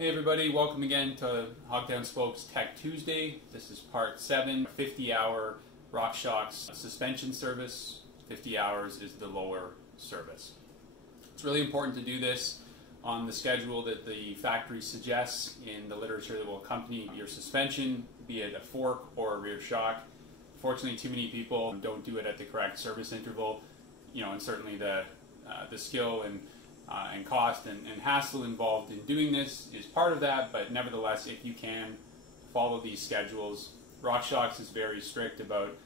Hey everybody, welcome again to Hogtown Spokes Tech Tuesday. This is part 7, 50-hour Rockshox suspension service. 50 hours is the lower service. It's really important to do this on the schedule that the factory suggests in the literature that will accompany your suspension, be it a fork or a rear shock. Fortunately, too many people don't do it at the correct service interval, and certainly the skill and cost and hassle involved in doing this is part of that, but nevertheless, if you can follow these schedules, Rockshox is very strict about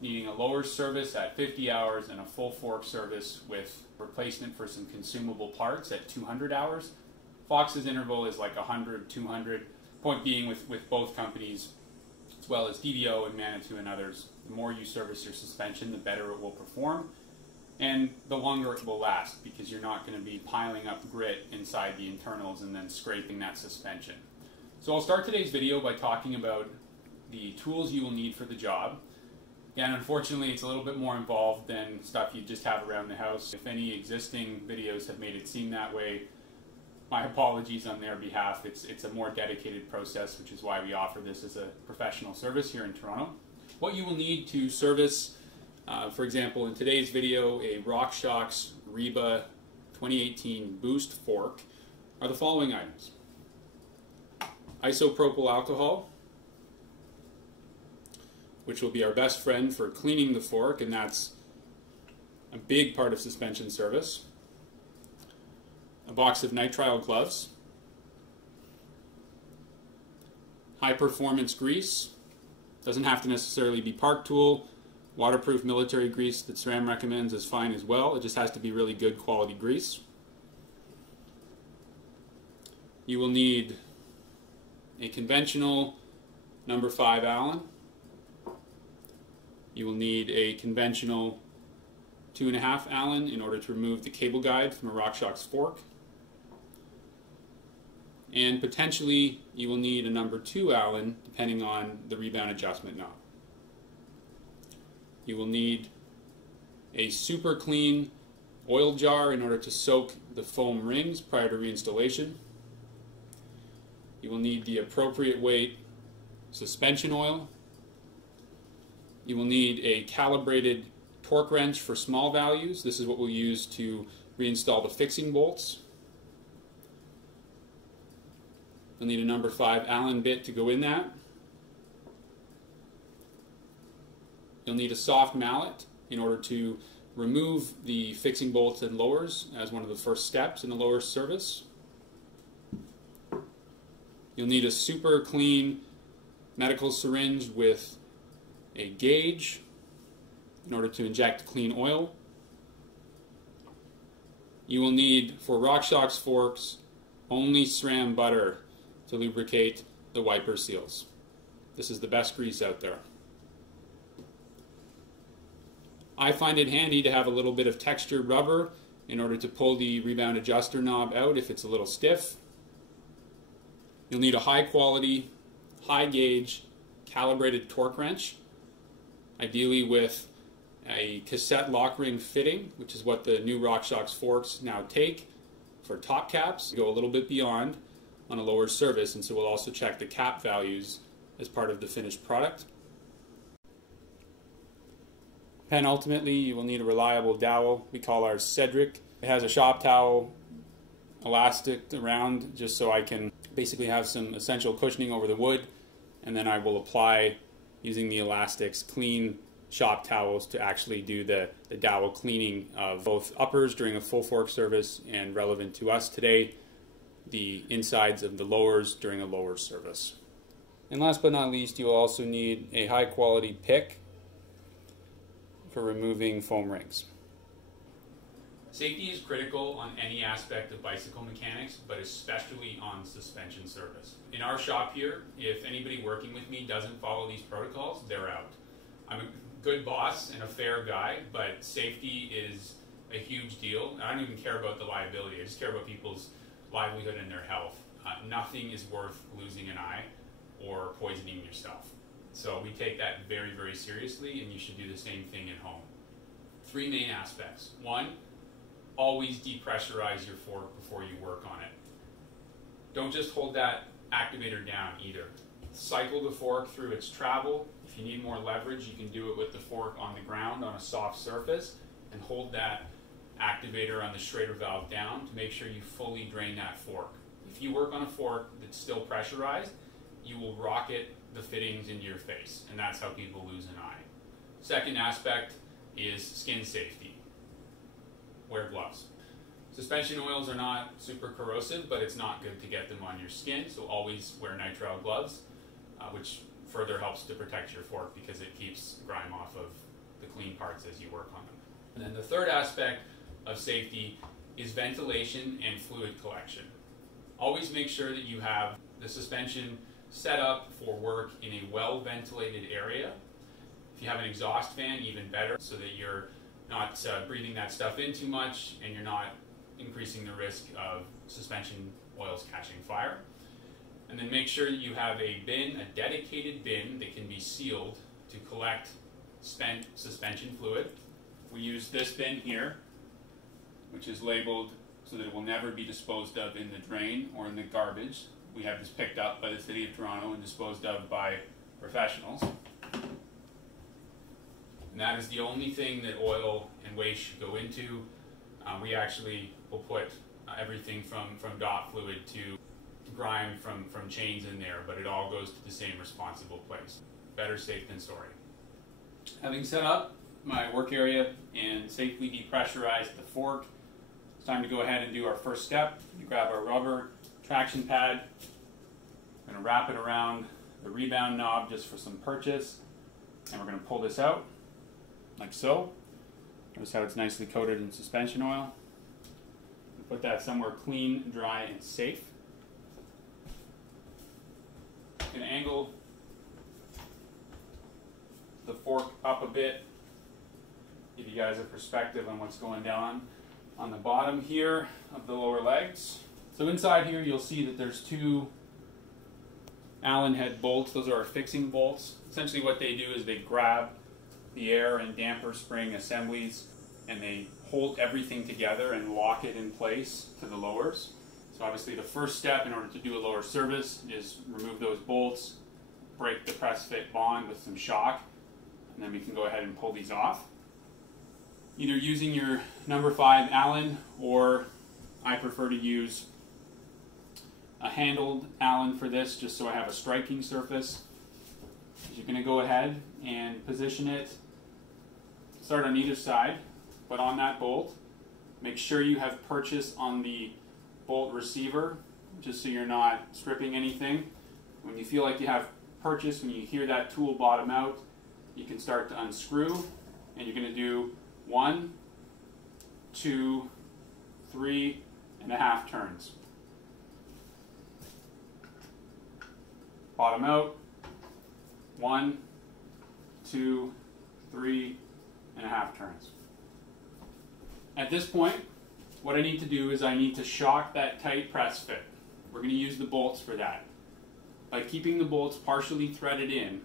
needing a lower service at 50 hours and a full fork service with replacement for some consumable parts at 200 hours. Fox's interval is like 100, 200. Point being with both companies, as well as DVO and Manitou and others, the more you service your suspension, the better it will perform. And the longer it will last, because you're not going to be piling up grit inside the internals and then scraping that suspension. So I'll start today's video by talking about the tools you will need for the job. Again, unfortunately, it's a little bit more involved than stuff you just have around the house. If any existing videos have made it seem that way, my apologies on their behalf. It's a more dedicated process, which is why we offer this as a professional service here in Toronto. What you will need to service, for example, in today's video, a Rockshox Reba 2018 Boost Fork, are the following items. Isopropyl alcohol, which will be our best friend for cleaning the fork, and that's a big part of suspension service. A box of nitrile gloves. High performance grease. Doesn't have to necessarily be Park Tool. Waterproof military grease that SRAM recommends is fine as well. It just has to be really good quality grease. You will need a conventional number 5 Allen. You will need a conventional 2.5 Allen in order to remove the cable guide from a Rockshox fork. And potentially you will need a number 2 Allen depending on the rebound adjustment knob. You will need a super clean oil jar in order to soak the foam rings prior to reinstallation. You will need the appropriate weight suspension oil. You will need a calibrated torque wrench for small values. This is what we'll use to reinstall the fixing bolts. You'll need a number 5 Allen bit to go in that. You'll need a soft mallet in order to remove the fixing bolts and lowers as one of the first steps in the lower service. You'll need a super clean medical syringe with a gauge in order to inject clean oil. You will need, for Rockshox forks, only SRAM butter to lubricate the wiper seals. This is the best grease out there. I find it handy to have a little bit of textured rubber in order to pull the rebound adjuster knob out if it's a little stiff. You'll need a high quality, high gauge, calibrated torque wrench, ideally with a cassette lock ring fitting, which is what the new Rockshox forks now take for top caps. Go a little bit beyond on a lower service, and so we'll also check the cap values as part of the finished product. Penultimately, you will need a reliable dowel. We call ours Cedric. It has a shop towel elastic around just so I can basically have some essential cushioning over the wood, and then I will apply, using the elastics, clean shop towels to actually do the dowel cleaning of both uppers during a full fork service and, relevant to us today, the insides of the lowers during a lower service. And last but not least, you will also need a high quality pick for removing foam rings. Safety is critical on any aspect of bicycle mechanics, but especially on suspension service. In our shop here, if anybody working with me doesn't follow these protocols, they're out. I'm a good boss and a fair guy, but safety is a huge deal. I don't even care about the liability. I just care about people's livelihood and their health. Nothing is worth losing an eye or poisoning yourself. So we take that very, very seriously, and you should do the same thing at home. 3 main aspects. 1, always depressurize your fork before you work on it. don't just hold that activator down either. Cycle the fork through its travel. If you need more leverage, you can do it with the fork on the ground on a soft surface, and hold that activator on the Schrader valve down to make sure you fully drain that fork. If you work on a fork that's still pressurized, you will rocket the fittings into your face, and that's how people lose an eye. Second aspect is skin safety. Wear gloves. Suspension oils are not super corrosive, but it's not good to get them on your skin, so always wear nitrile gloves, which further helps to protect your fork because it keeps grime off of the clean parts as you work on them. And then the third aspect of safety is ventilation and fluid collection. Always make sure that you have the suspension set up for work in a well-ventilated area. If you have an exhaust fan, even better, so that you're not breathing that stuff in too much and you're not increasing the risk of suspension oils catching fire. And then make sure that you have a bin, a dedicated bin that can be sealed to collect spent suspension fluid. We use this bin here, which is labeled so that it will never be disposed of in the drain or in the garbage. We have this picked up by the City of Toronto and disposed of by professionals. And that is the only thing that oil and waste should go into. We actually will put everything from dot fluid to grime from chains in there, but it all goes to the same responsible place. Better safe than sorry. Having set up my work area and safely depressurized the fork, it's time to go ahead and do our first step. You grab our rubber traction pad. I'm going to wrap it around the rebound knob just for some purchase, and we're going to pull this out like so. Notice how it's nicely coated in suspension oil. Put that somewhere clean, dry, and safe. I'm going to angle the fork up a bit, give you guys a perspective on what's going down on the bottom here of the lower legs. So inside here you'll see that there's two Allen head bolts. Those are our fixing bolts. Essentially what they do is they grab the air and damper spring assemblies and they hold everything together and lock it in place to the lowers. So obviously the first step in order to do a lower service is remove those bolts, break the press fit bond with some shock, and then we can go ahead and pull these off. Either using your number 5 Allen, or I prefer to use a handled Allen for this, just so I have a striking surface. You're going to go ahead and position it, start on either side, put on that bolt. Make sure you have purchase on the bolt receiver, just so you're not stripping anything. When you feel like you have purchase, when you hear that tool bottom out, you can start to unscrew, and you're going to do 1, 2, 3.5 turns. Bottom out, 1, 2, 3.5 turns. At this point, what I need to do is I need to shock that tight press fit. We're going to use the bolts for that. By keeping the bolts partially threaded in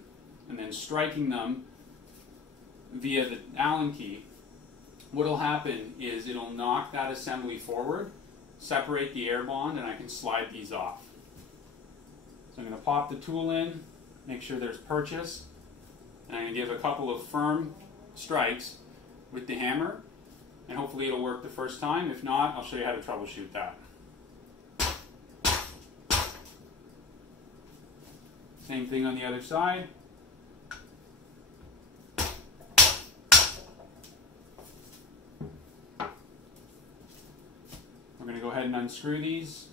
and then striking them via the Allen key, what will happen is it'll knock that assembly forward, separate the air bond, and I can slide these off. So I'm going to pop the tool in, make sure there's purchase, and I'm going to give a couple of firm strikes with the hammer, and hopefully it'll work the first time. If not, I'll show you how to troubleshoot that. Same thing on the other side. We're going to go ahead and unscrew these.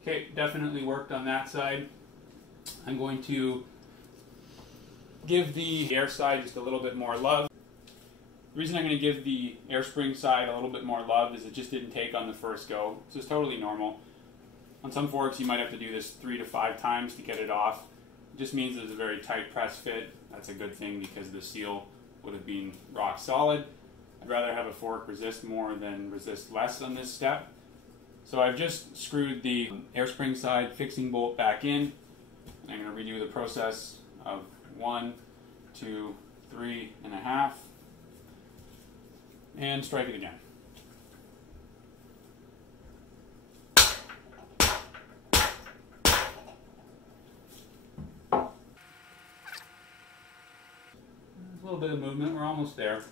Okay, definitely worked on that side. I'm going to give the air side just a little bit more love. The reason I'm going to give the air spring side a little bit more love is it just didn't take on the first go. This is totally normal. On some forks you might have to do this 3 to 5 times to get it off. It just means it's a very tight press fit. That's a good thing because the seal would have been rock solid. I'd rather have a fork resist more than resist less on this step. So I've just screwed the air spring side fixing bolt back in. I'm going to redo the process of 1, 2, 3.5, and strike it again. bit of movement. We're almost there.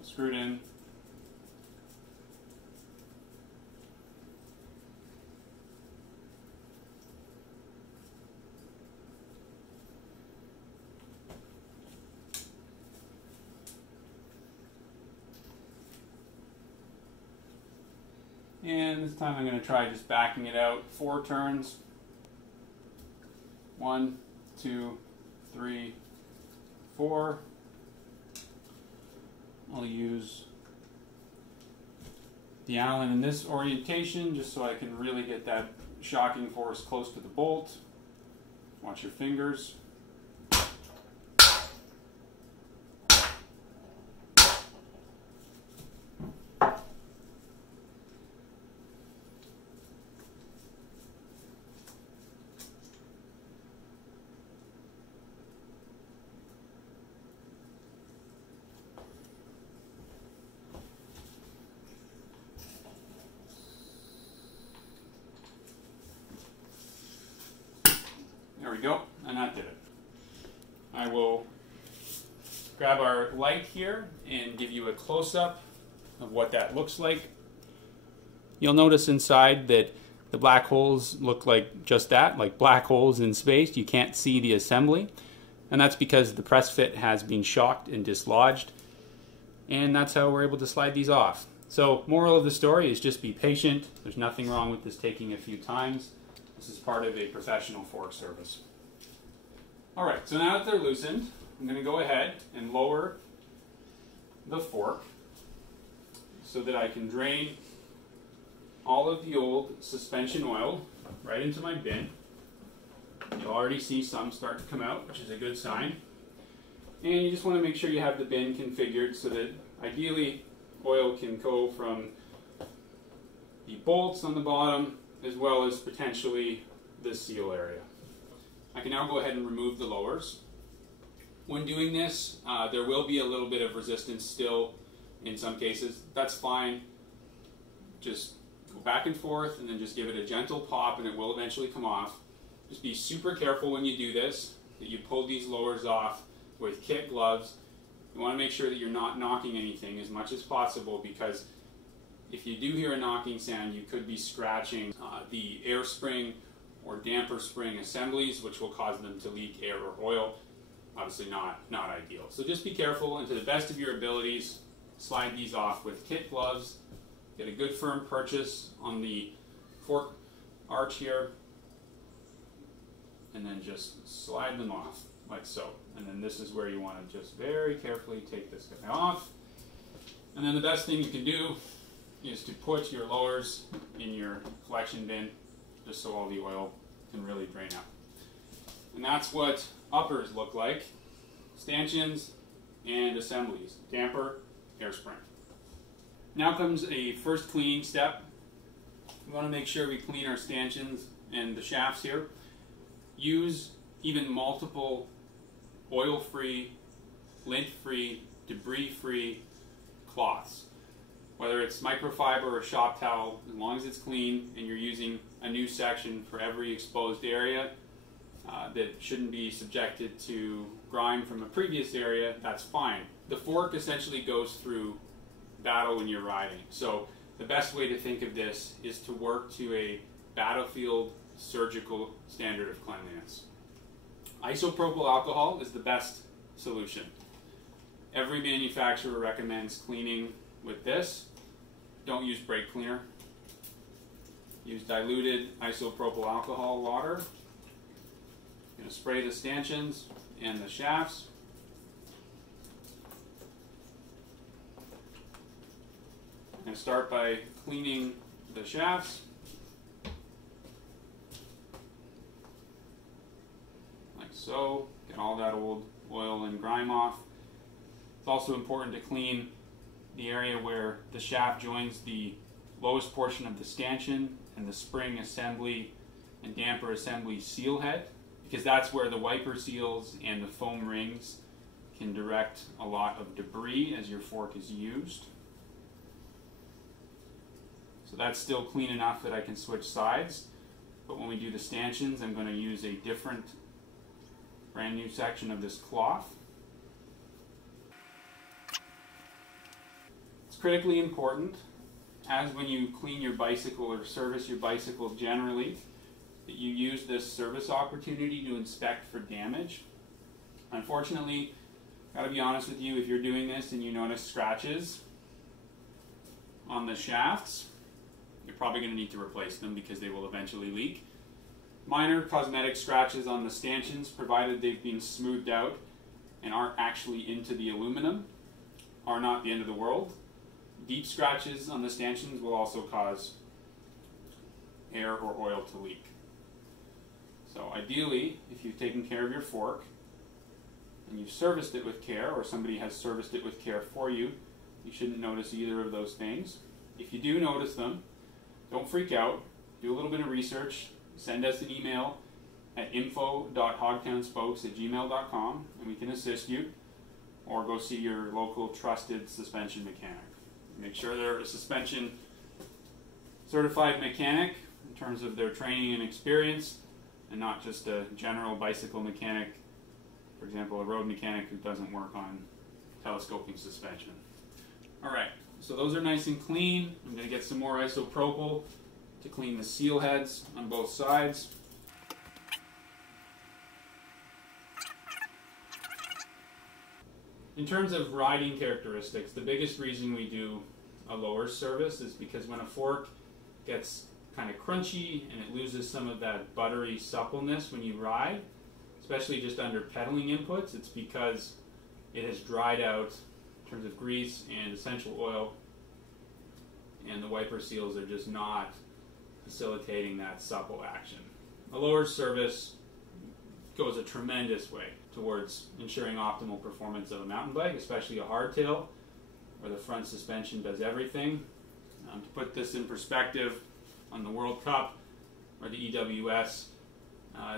Screw it in. And this time I'm going to try just backing it out 4 turns. 1, 2, 3, 4. I'll use the Allen in this orientation just so I can really get that shocking force close to the bolt. Watch your fingers. There we go, and that did it. I will grab our light here and give you a close-up of what that looks like. You'll notice inside that the black holes look like just that, like black holes in space. You can't see the assembly, and that's because the press fit has been shocked and dislodged, and that's how we're able to slide these off. So, moral of the story is just be patient. There's nothing wrong with this taking a few times. This is part of a professional fork service. Alright, so now that they're loosened, I'm going to go ahead and lower the fork so that I can drain all of the old suspension oil right into my bin. You'll already see some start to come out, which is a good sign. And you just want to make sure you have the bin configured so that ideally oil can go from the bolts on the bottom as well as potentially the seal area. I can now go ahead and remove the lowers. When doing this, there will be a little bit of resistance still in some cases. That's fine. Just go back and forth and then just give it a gentle pop and it will eventually come off. Just be super careful when you do this, that you pull these lowers off with kit gloves. You want to make sure that you're not knocking anything as much as possible, because if you do hear a knocking sound, you could be scratching the air spring or damper spring assemblies, which will cause them to leak air or oil. Obviously not ideal. So just be careful, and to the best of your abilities, slide these off with kit gloves. Get a good firm purchase on the fork arch here, and then just slide them off like so. And then this is where you want to just very carefully take this guy off. And then the best thing you can do is to put your lowers in your collection bin, just so all the oil can really drain out. And that's what uppers look like: stanchions and assemblies, damper, air spring. Now comes a first cleaning step. We want to make sure we clean our stanchions and the shafts here. Use even multiple oil-free, lint-free, debris-free cloths. Whether it's microfiber or shop towel, as long as it's clean and you're using a new section for every exposed area that shouldn't be subjected to grime from a previous area, that's fine. The fork essentially goes through battle when you're riding. So the best way to think of this is to work to a battlefield surgical standard of cleanliness. Isopropyl alcohol is the best solution. Every manufacturer recommends cleaning with this. Don't use brake cleaner. Use diluted isopropyl alcohol water. I'm going to spray the stanchions and the shafts. I'm going to start by cleaning the shafts. Like so. Get all that old oil and grime off. It's also important to clean the area where the shaft joins the lowest portion of the stanchion and the spring assembly and damper assembly seal head, because that's where the wiper seals and the foam rings can direct a lot of debris as your fork is used. So that's still clean enough that I can switch sides, but when we do the stanchions, I'm going to use a different brand new section of this cloth. critically important, as when you clean your bicycle or service your bicycle generally, that you use this service opportunity to inspect for damage. Unfortunately, gotta be honest with you, if you're doing this and you notice scratches on the shafts, you're probably going to need to replace them because they will eventually leak. Minor cosmetic scratches on the stanchions, provided they've been smoothed out and aren't actually into the aluminum, are not the end of the world. Deep scratches on the stanchions will also cause air or oil to leak. So ideally, if you've taken care of your fork and you've serviced it with care, or somebody has serviced it with care for you, you shouldn't notice either of those things. If you do notice them, don't freak out. Do a little bit of research. Send us an email at info.hogtownspokes@gmail.com and we can assist you, or go see your local trusted suspension mechanic. Make sure they're a suspension certified mechanic in terms of their training and experience, and not just a general bicycle mechanic, for example, a road mechanic who doesn't work on telescoping suspension. Alright, so those are nice and clean. I'm going to get some more isopropyl to clean the seal heads on both sides. In terms of riding characteristics, the biggest reason we do a lower service is because when a fork gets kind of crunchy and it loses some of that buttery suppleness when you ride, especially just under pedaling inputs, it's because it has dried out in terms of grease and essential oil, and the wiper seals are just not facilitating that supple action. A lower service goes a tremendous way towards ensuring optimal performance of a mountain bike, especially a hardtail, where the front suspension does everything. To put this in perspective, on the World Cup or the EWS,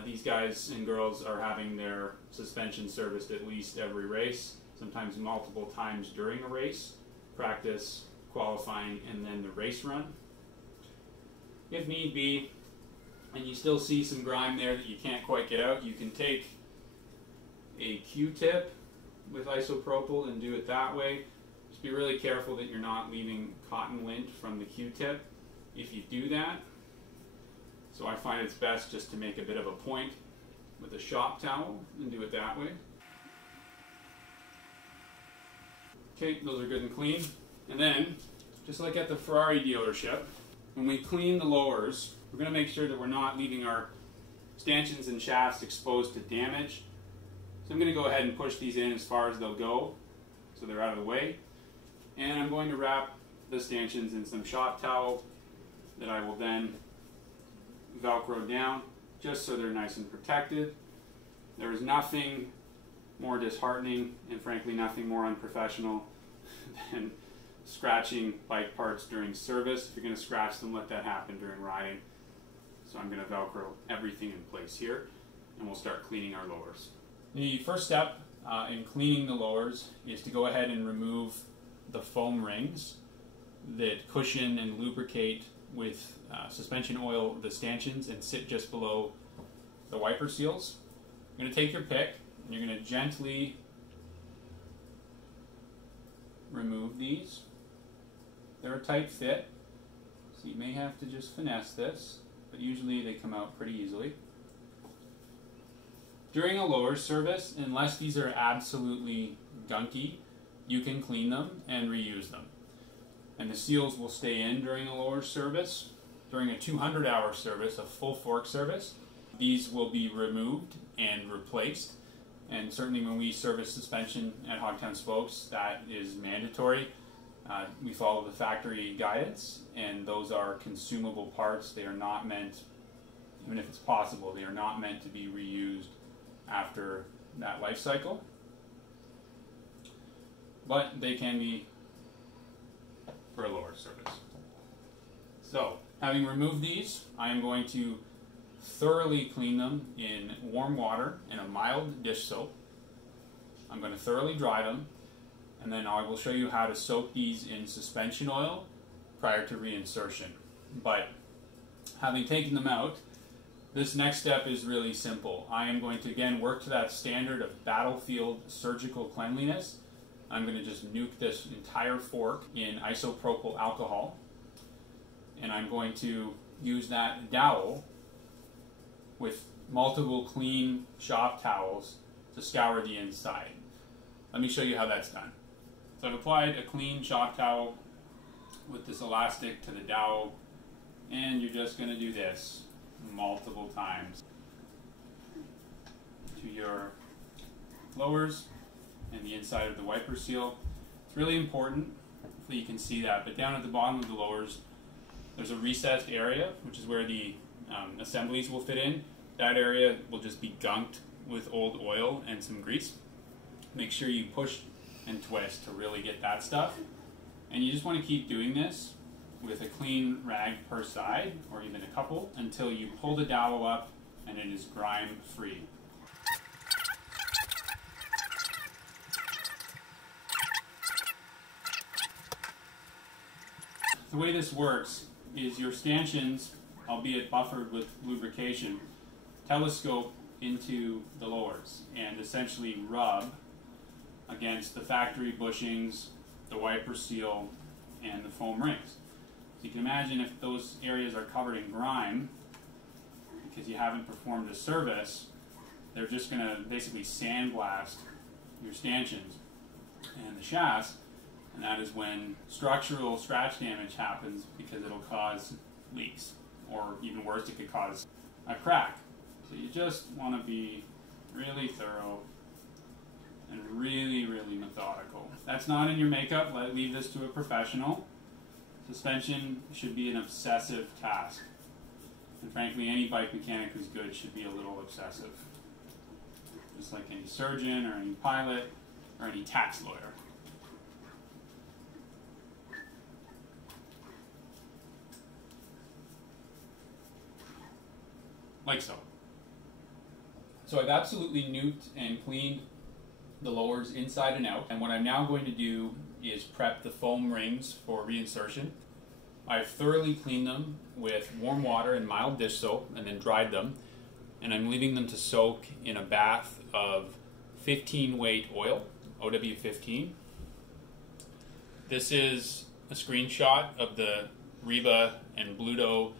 these guys and girls are having their suspension serviced at least every race, sometimes multiple times during a race, practice, qualifying, and then the race run. If need be, and you still see some grime there that you can't quite get out, you can take a Q-tip with isopropyl and do it that way. Just be really careful that you're not leaving cotton lint from the Q-tip if you do that. So I find it's best just to make a bit of a point with a shop towel and do it that way. Okay, those are good and clean. And then, just like at the Ferrari dealership, when we clean the lowers, we're going to make sure that we're not leaving our stanchions and shafts exposed to damage. So I'm going to go ahead and push these in as far as they'll go, so they're out of the way. And I'm going to wrap the stanchions in some shop towel that I will then Velcro down, just so they're nice and protected. There is nothing more disheartening and frankly nothing more unprofessional than scratching bike parts during service. If you're going to scratch them, let that happen during riding. So I'm going to Velcro everything in place here, and we'll start cleaning our lowers. The first step in cleaning the lowers is to go ahead and remove the foam rings that cushion and lubricate with suspension oil the stanchions and sit just below the wiper seals. You're going to take your pick and you're going to gently remove these. They're a tight fit, so you may have to just finesse this, but usually they come out pretty easily. During a lower service, unless these are absolutely gunky, you can clean them and reuse them. And the seals will stay in during a lower service. During a 200-hour service, a full fork service, these will be removed and replaced. And certainly when we service suspension at Hogtown Spokes, that is mandatory. We follow the factory guidance, and those are consumable parts. They are not meant, even if it's possible, they are not meant to be reused after that life cycle. But they can be for a lower service. So, having removed these, I am going to thoroughly clean them in warm water and a mild dish soap. I'm going to thoroughly dry them, and then I will show you how to soak these in suspension oil prior to reinsertion. But having taken them out, this next step is really simple. I am going to again work to that standard of battlefield surgical cleanliness. I'm going to just nuke this entire fork in isopropyl alcohol, and I'm going to use that dowel with multiple clean shop towels to scour the inside. Let me show you how that's done. So I've applied a clean shop towel with this elastic to the dowel, and you're just going to do this multiple times to your lowers and the inside of the wiper seal. It's really important, hopefully you can see that, but down at the bottom of the lowers there's a recessed area, which is where the assemblies will fit in. That area will just be gunked with old oil and some grease. Make sure you push and twist to really get that stuff, and you just want to keep doing this with a clean rag per side, or even a couple, until you pull the dowel up and it is grime free. The way this works is your stanchions, albeit buffered with lubrication, telescope into the lowers and essentially rub against the factory bushings, the wiper seal, and the foam rings. So you can imagine if those areas are covered in grime because you haven't performed a service, they're just going to basically sandblast your stanchions and the shafts. And that is when structural scratch damage happens, because it'll cause leaks, or even worse, it could cause a crack. So you just want to be really thorough and really, really methodical. That's not in your makeup. Leave this to a professional. Suspension should be an obsessive task. And frankly, any bike mechanic who's good should be a little obsessive. Just like any surgeon or any pilot or any tax lawyer. Like so. So I've absolutely nuked and cleaned the lowers inside and out, and what I'm now going to do is prep the foam rings for reinsertion. I've thoroughly cleaned them with warm water and mild dish soap and then dried them, and I'm leaving them to soak in a bath of 15 weight oil, OW15. This is a screenshot of the Reba and Bluto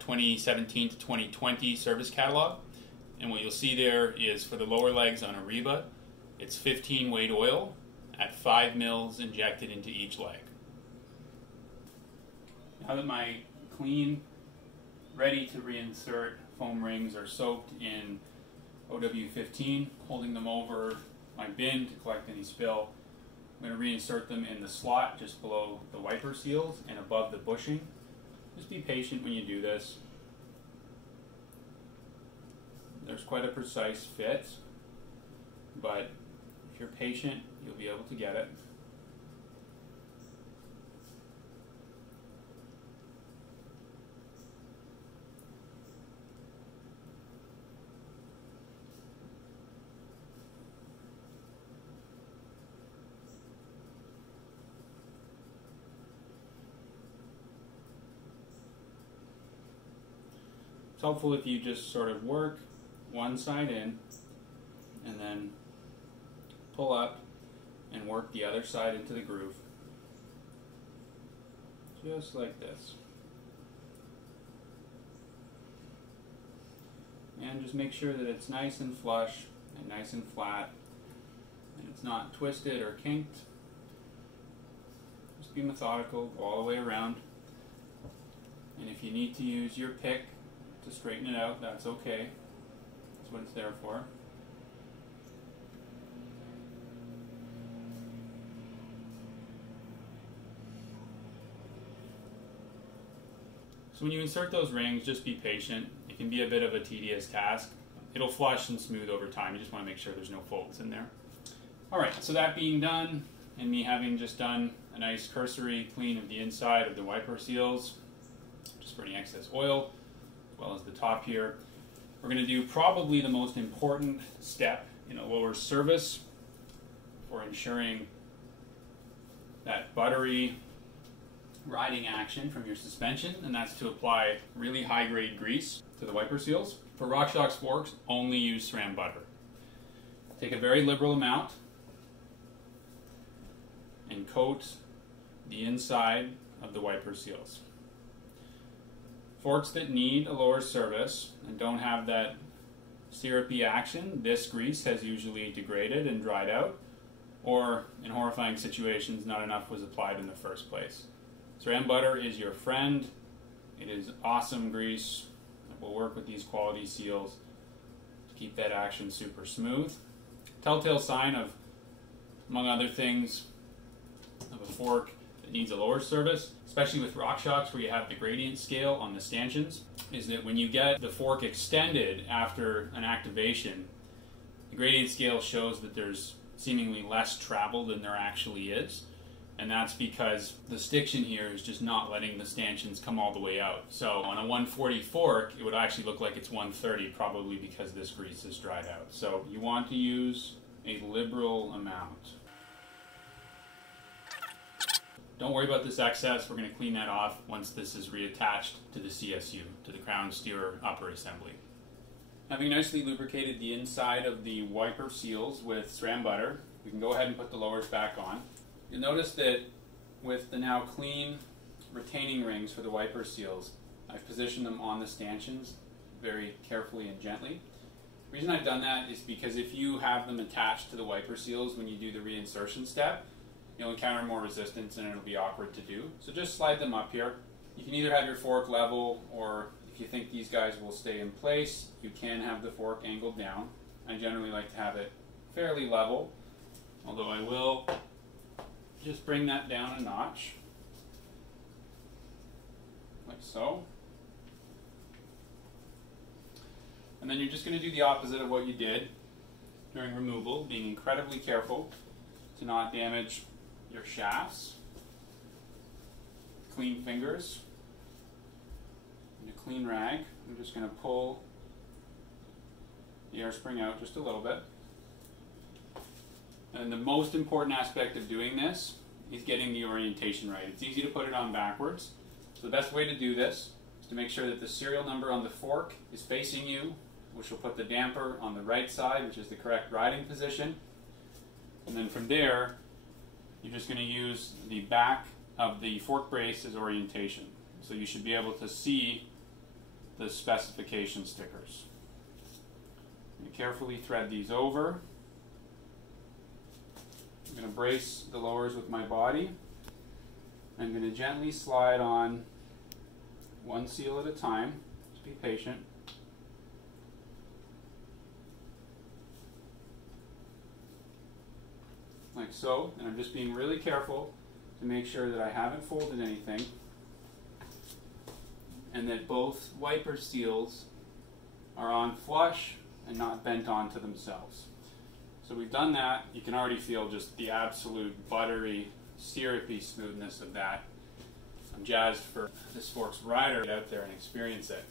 2017 to 2020 service catalog, and what you'll see there is for the lower legs on a Reba, it's 15 weight oil at 5 mils injected into each leg. Now that my clean, ready to reinsert foam rings are soaked in OW15, holding them over my bin to collect any spill, I'm going to reinsert them in the slot just below the wiper seals and above the bushing. Just be patient when you do this. There's quite a precise fit, but if you're patient, you'll be able to get it. It's helpful if you just sort of work one side in and then pull up and work the other side into the groove. Just like this. And just make sure that it's nice and flush and nice and flat and it's not twisted or kinked. Just be methodical, go all the way around. And if you need to use your pick to straighten it out, that's okay. That's what it's there for. So when you insert those rings, just be patient. It can be a bit of a tedious task. It'll flush and smooth over time. You just want to make sure there's no folds in there. Alright, so that being done, and me having just done a nice cursory clean of the inside of the wiper seals, just for any excess oil, as well as the top here, we're going to do probably the most important step in a lower service for ensuring that buttery riding action from your suspension, and that's to apply really high-grade grease to the wiper seals. For Rockshox forks, only use SRAM butter. Take a very liberal amount and coat the inside of the wiper seals. Forks that need a lower service and don't have that syrupy action, this grease has usually degraded and dried out, or in horrifying situations, not enough was applied in the first place. Saran butter is your friend. It is awesome grease that will work with these quality seals to keep that action super smooth. Telltale sign of, among other things, of a fork that needs a lower service, especially with RockShox where you have the gradient scale on the stanchions, is that when you get the fork extended after an activation, the gradient scale shows that there's seemingly less travel than there actually is. And that's because the stiction here is just not letting the stanchions come all the way out. So on a 140 fork, it would actually look like it's 130, probably because this grease is dried out. So you want to use a liberal amount. Don't worry about this excess. We're going to clean that off once this is reattached to the CSU, to the crown steerer upper assembly. Having nicely lubricated the inside of the wiper seals with saran butter, we can go ahead and put the lowers back on. You'll notice that with the now clean retaining rings for the wiper seals, I've positioned them on the stanchions very carefully and gently. The reason I've done that is because if you have them attached to the wiper seals when you do the reinsertion step, you'll encounter more resistance and it'll be awkward to do. So just slide them up here. You can either have your fork level, or if you think these guys will stay in place, you can have the fork angled down. I generally like to have it fairly level, although I will just bring that down a notch, like so. And then you're just going to do the opposite of what you did during removal, being incredibly careful to not damage your shafts. Clean fingers and a clean rag. I'm just going to pull the air spring out just a little bit. And the most important aspect of doing this is getting the orientation right. It's easy to put it on backwards. So the best way to do this is to make sure that the serial number on the fork is facing you, which will put the damper on the right side, which is the correct riding position. And then from there, you're just going to use the back of the fork brace as orientation. So you should be able to see the specification stickers. You carefully thread these over. I'm going to brace the lowers with my body. I'm going to gently slide on one seal at a time. Just be patient. Like so, and I'm just being really careful to make sure that I haven't folded anything and that both wiper seals are on flush and not bent onto themselves. So we've done that. You can already feel just the absolute buttery, syrupy smoothness of that. I'm jazzed for this fork's rider to get out there and experience it.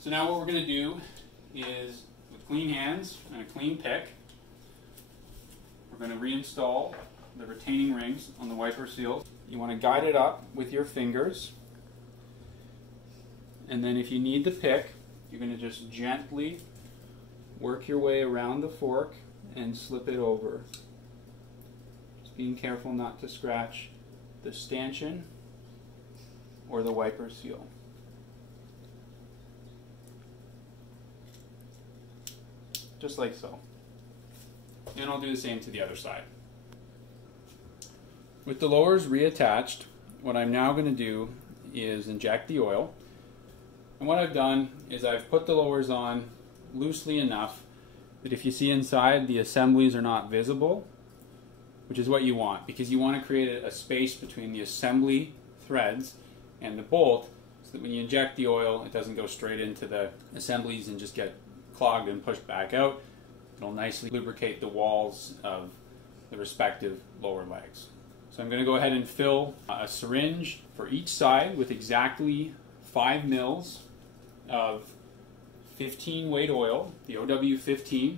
So now what we're going to do is, with clean hands and a clean pick, we're going to reinstall the retaining rings on the wiper seals. You want to guide it up with your fingers. And then if you need the pick, you're going to just gently work your way around the fork and slip it over. Just being careful not to scratch the stanchion or the wiper seal. Just like so. And I'll do the same to the other side. With the lowers reattached, what I'm now going to do is inject the oil. And what I've done is I've put the lowers on loosely enough that if you see inside, the assemblies are not visible, which is what you want, because you want to create a space between the assembly threads and the bolt so that when you inject the oil, it doesn't go straight into the assemblies and just get clogged and pushed back out. It'll nicely lubricate the walls of the respective lower legs. So I'm going to go ahead and fill a syringe for each side with exactly 5 mils of 15 weight oil, the OW15,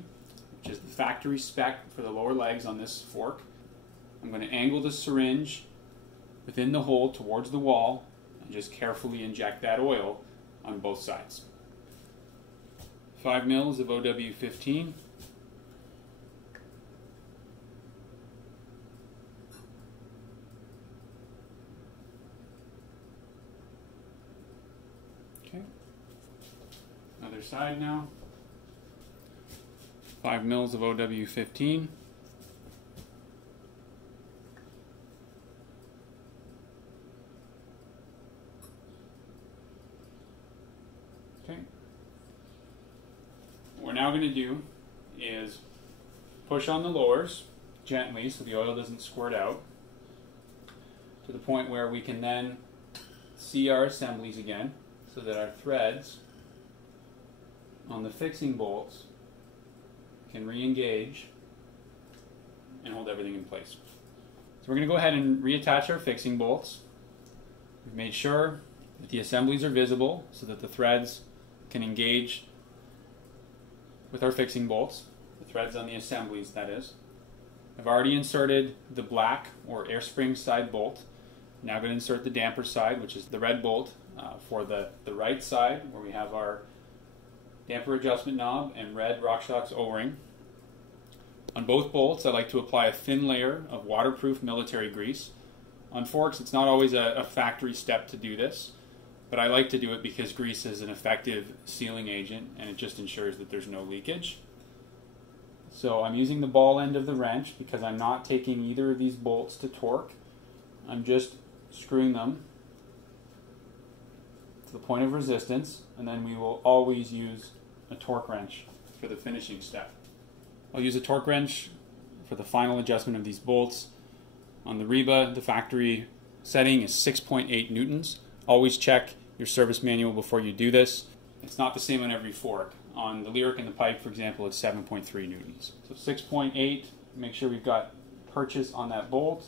which is the factory spec for the lower legs on this fork. I'm going to angle the syringe within the hole towards the wall and just carefully inject that oil on both sides. 5 mils of OW15. Okay. Other side now. 5 mils of OW15. Okay. What we're now going to do is push on the lowers gently so the oil doesn't squirt out, to the point where we can then see our assemblies again, so that our threads on the fixing bolts can re-engage and hold everything in place. So we're going to go ahead and reattach our fixing bolts. We've made sure that the assemblies are visible so that the threads can engage with our fixing bolts, the threads on the assemblies, that is. I've already inserted the black or air spring side bolt. Now I'm going to insert the damper side, which is the red bolt, for the right side, where we have our damper adjustment knob and red Rockshox O-ring. On both bolts, I like to apply a thin layer of waterproof military grease. On forks, it's not always a factory step to do this, but I like to do it because grease is an effective sealing agent, and it just ensures that there's no leakage. So I'm using the ball end of the wrench because I'm not taking either of these bolts to torque. I'm just screwing them to the point of resistance, and then we will always use a torque wrench for the finishing step. I'll use a torque wrench for the final adjustment of these bolts. On the Reba, the factory setting is 6.8 newtons. Always check your service manual before you do this. It's not the same on every fork. On the Lyric and the Pike, for example, it's 7.3 newtons. So 6.8, make sure we've got purchase on that bolt.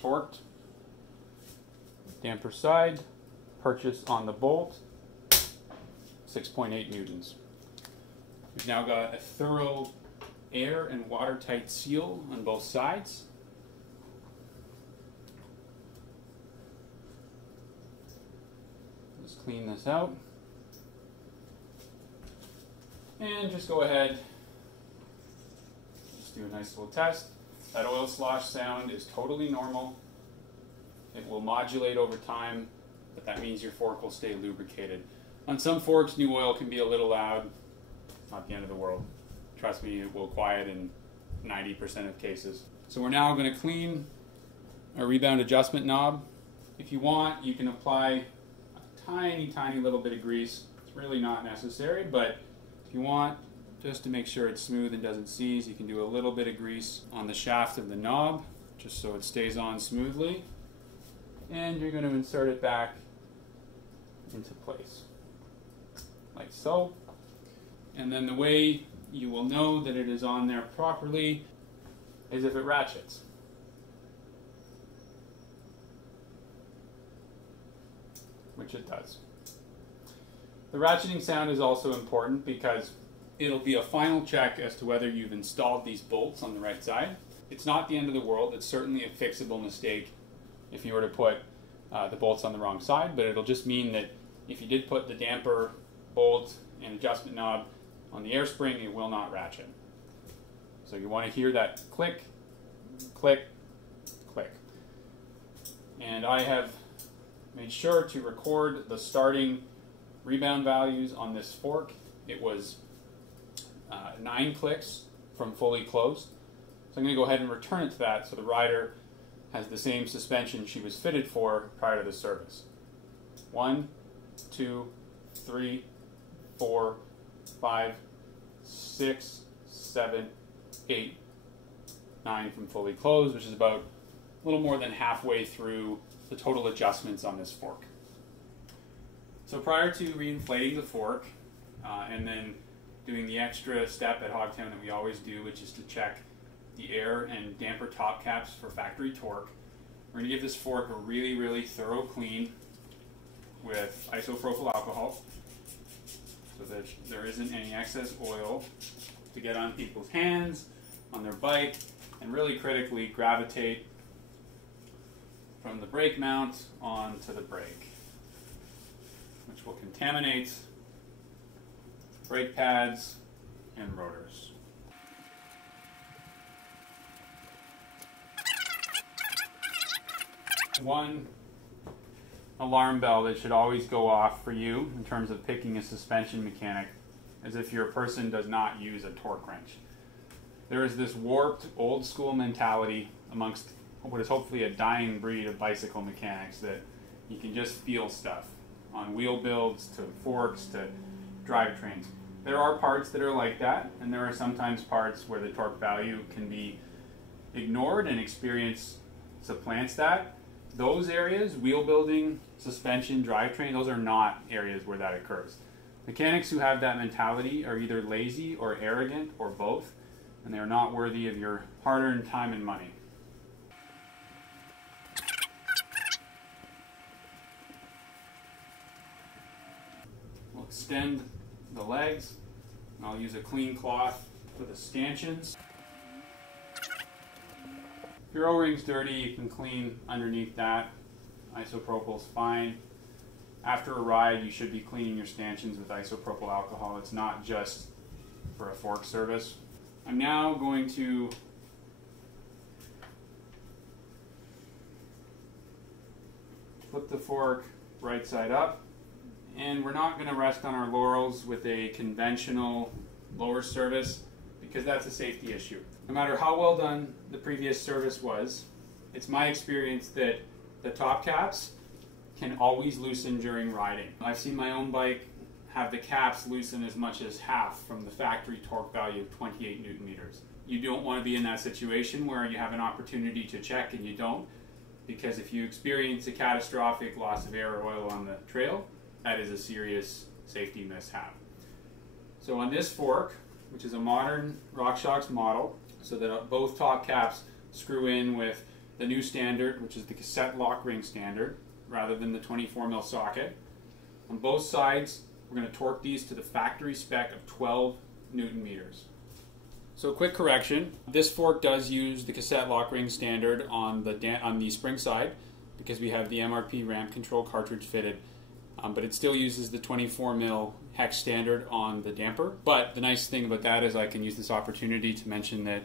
Torqued. Damper side, purchase on the bolt, 6.8 newtons. We've now got a thorough air and watertight seal on both sides. Let's clean this out. And just go ahead, just do a nice little test. That oil slosh sound is totally normal. It will modulate over time, but that means your fork will stay lubricated. On some forks, new oil can be a little loud. Not the end of the world. Trust me, it will quiet in 90% of cases. So we're now going to clean our rebound adjustment knob. If you want, you can apply a tiny little bit of grease. It's really not necessary, but if you want, just to make sure it's smooth and doesn't seize, you can do a little bit of grease on the shaft of the knob, just so it stays on smoothly. And you're going to insert it back into place, like so. And then the way you will know that it is on there properly is if it ratchets. Which it does. The ratcheting sound is also important because it'll be a final check as to whether you've installed these bolts on the right side. It's not the end of the world. It's certainly a fixable mistake if you were to put the bolts on the wrong side, but it'll just mean that if you did put the damper bolt and adjustment knob on the air spring, it will not ratchet. So you want to hear that click, click, click. And I have made sure to record the starting rebound values on this fork. It was 9 clicks from fully closed. So I'm going to go ahead and return it to that so the rider has the same suspension she was fitted for prior to the service. 1, 2, 3, 4, 5, 6, 7, 8, 9 from fully closed, which is about a little more than halfway through the total adjustments on this fork. So prior to reinflating the fork and then doing the extra step at Hogtown that we always do, which is to check the air and damper top caps for factory torque, we're going to give this fork a really thorough clean with isopropyl alcohol so that there isn't any excess oil to get on people's hands, on their bike, and really critically gravitate from the brake mount onto the brake, which will contaminate brake pads and rotors. One alarm bell that should always go off for you in terms of picking a suspension mechanic is if your person does not use a torque wrench. There is this warped old school mentality amongst what is hopefully a dying breed of bicycle mechanics that you can just feel stuff on wheel builds to forks to drivetrains. There are parts that are like that, and there are sometimes parts where the torque value can be ignored and experience supplants that. Those areas, wheel building, suspension, drivetrain, those are not areas where that occurs. Mechanics who have that mentality are either lazy or arrogant or both, and they are not worthy of your hard-earned time and money. We'll extend the legs. I'll use a clean cloth for the stanchions. If your O-ring's dirty, you can clean underneath that. Isopropyl's fine. After a ride, you should be cleaning your stanchions with isopropyl alcohol. It's not just for a fork service. I'm now going to flip the fork right side up, and we're not going to rest on our laurels with a conventional lower service because that's a safety issue. No matter how well done the previous service was, it's my experience that the top caps can always loosen during riding. I've seen my own bike have the caps loosen as much as half from the factory torque value of 28 Newton meters. You don't want to be in that situation where you have an opportunity to check and you don't, because if you experience a catastrophic loss of air or oil on the trail, that is a serious safety mishap. So on this fork, which is a Modern Rockshox model, so that both top caps screw in with the new standard, which is the cassette lock ring standard, rather than the 24mm socket. On both sides, we're going to torque these to the factory spec of 12 Newton meters. So quick correction, this fork does use the cassette lock ring standard on the spring side because we have the MRP ramp control cartridge fitted, but it still uses the 24mm hex standard on the damper. But the nice thing about that is I can use this opportunity to mention that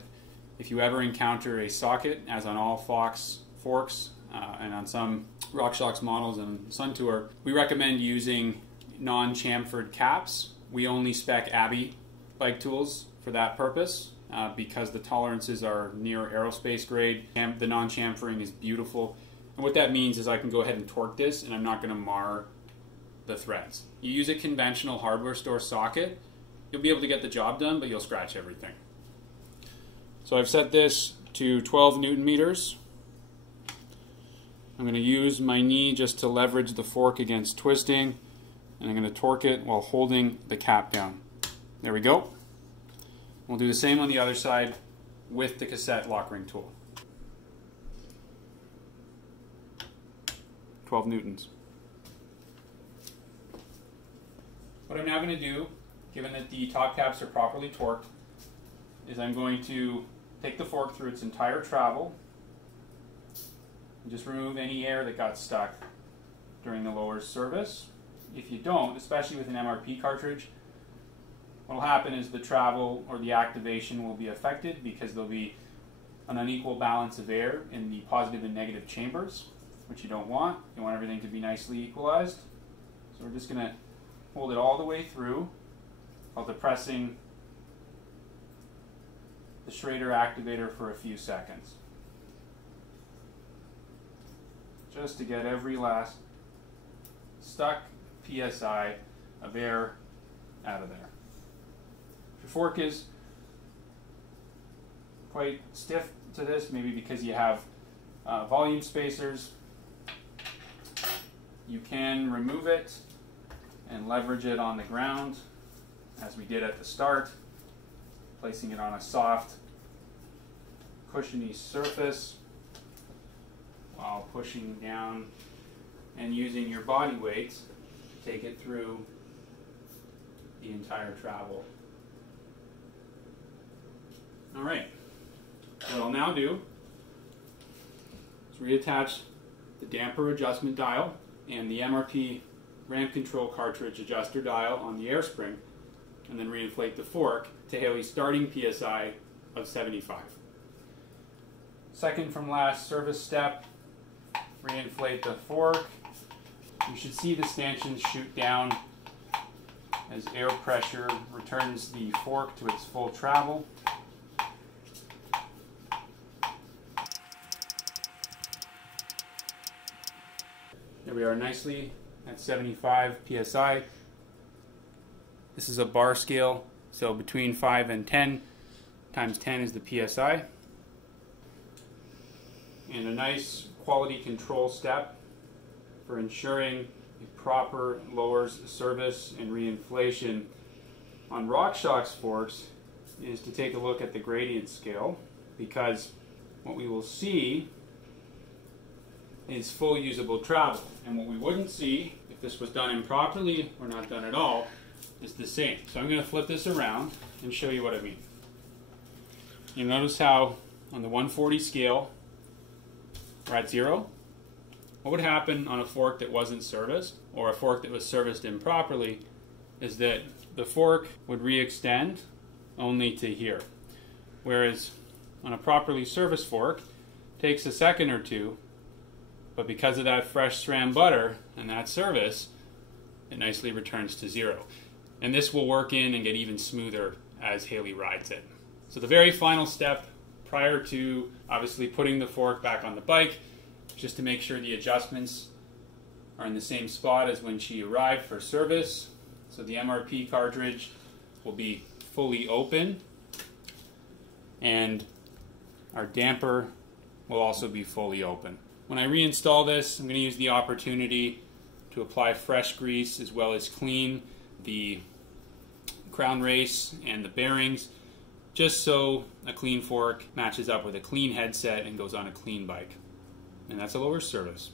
if you ever encounter a socket, as on all Fox forks and on some Rockshox models and Sun Tour, we recommend using non-chamfered caps. We only spec Abbey bike tools for that purpose because the tolerances are near aerospace grade. The non-chamfering is beautiful. And what that means is I can go ahead and torque this and I'm not going to mar the threads. You use a conventional hardware store socket, you'll be able to get the job done, but you'll scratch everything. So I've set this to 12 Newton meters. I'm going to use my knee just to leverage the fork against twisting, and I'm going to torque it while holding the cap down. There we go. We'll do the same on the other side with the cassette lock ring tool. 12 newtons. What I'm now going to do, given that the top caps are properly torqued, is I'm going to take the fork through its entire travel and just remove any air that got stuck during the lower service. If you don't, especially with an MRP cartridge, what will happen is the travel or the activation will be affected because there'll be an unequal balance of air in the positive and negative chambers, which you don't want. You want everything to be nicely equalized. So we're just going to hold it all the way through while depressing the Schrader activator for a few seconds, just to get every last stuck PSI of air out of there. If your fork is quite stiff to this, maybe because you have volume spacers, you can remove it and leverage it on the ground as we did at the start, placing it on a soft, cushiony surface while pushing down and using your body weight to take it through the entire travel. All right, what I'll now do is reattach the damper adjustment dial and the MRP ramp control cartridge adjuster dial on the air spring, and then reinflate the fork to a starting PSI of 75. Second from last service step, reinflate the fork You should see the stanchions shoot down as air pressure returns the fork to its full travel. There we are, nicely at 75 psi. This is a bar scale, so between 5 and 10 times 10 is the psi. And a nice quality control step for ensuring a proper lowers service and reinflation on Rockshox forks is to take a look at the gradient scale, because what we will see is full usable travel, and what we wouldn't see if this was done improperly or not done at all is the same. So I'm going to flip this around and show you what I mean. You notice how on the 140 scale we're at 0. What would happen on a fork that wasn't serviced, or a fork that was serviced improperly, is that the fork would re-extend only to here. Whereas on a properly serviced fork, it takes a second or two, but because of that fresh SRAM butter and that service, it nicely returns to 0. And this will work in and get even smoother as Haley rides it. So the very final step prior to obviously putting the fork back on the bike, just to make sure the adjustments are in the same spot as when she arrived for service. So the MRP cartridge will be fully open, and our damper will also be fully open. When I reinstall this, I'm going to use the opportunity to apply fresh grease as well as clean the crown race and the bearings, just so a clean fork matches up with a clean headset and goes on a clean bike. And that's a lower service.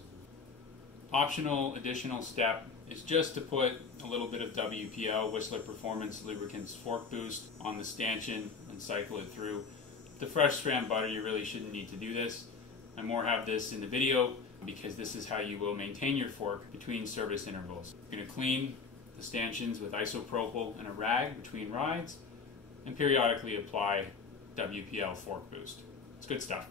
Optional additional step is just to put a little bit of WPL, Whistler Performance Lubricants Fork Boost, on the stanchion and cycle it through. The fresh SRAM butter, you really shouldn't need to do this. I more have this in the video because this is how you will maintain your fork between service intervals. You're going to clean the stanchions with isopropyl and a rag between rides, and periodically apply WPL Fork Boost. It's good stuff.